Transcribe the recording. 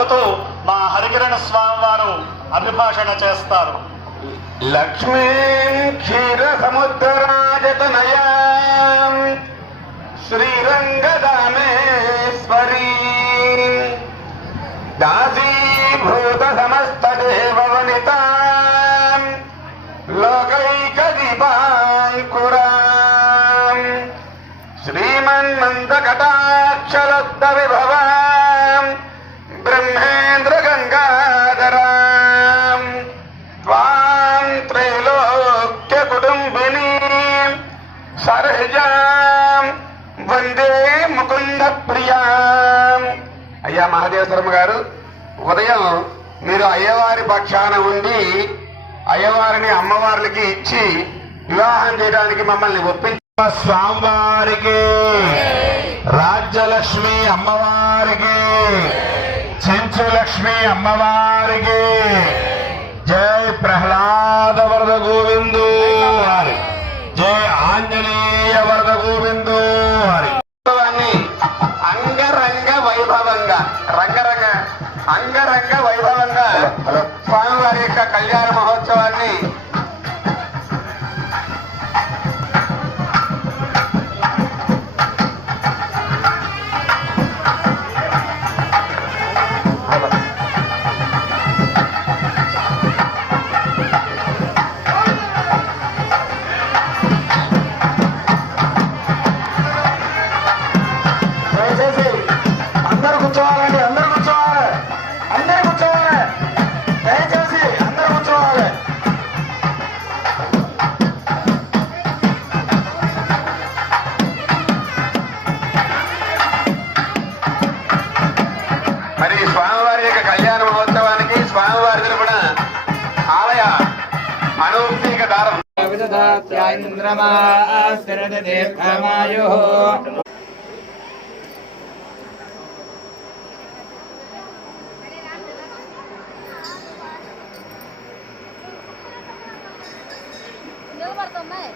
మా హరికిరణ స్వామి వారు అభిభాషణ చేస్తారు. లక్ష్మీ క్షీర సముద్రరాజతనయా శ్రీరంగదామేశ్వరీ దాసీభూత సమస్త దేవవనిత లోకైక దీపాంకురాం శ్రీమన్మంద కటాక్షలబ్ధ విభవాం బ్రహ్మేంద్ర గంగాధరాం త్వాం త్రైలోక్య కుటుంబినీ సర్జాం వందే ముకుంద ప్రియాం. అయ్యా మహాదేవ శర్మ గారు, ఉదయం మీరు అయ్యవారి పక్షాన ఉండి అయ్యవారిని అమ్మవార్లకి ఇచ్చి వివాహం చేయడానికి మమ్మల్ని ఒప్పించి స్వామివారికి, రాజ్యలక్ష్మి అమ్మవారికి, చెంచులక్ష్మి అమ్మవారికి, జై ప్రహ్లాద వరద గోవిందు వారి, జై ఆంజనేయ వరద గోవిందు వారి. అంగరంగ వైభవంగా అంగరంగ వైభవంగా స్వామివారి యొక్క కళ్యాణ మహోత్సవాన్ని మరి స్వామివారి యొక్క కళ్యాణ మహోత్సవానికి స్వామివారి తరపున ఆలయ అనూక్తిక దారం పడుతున్నాయి.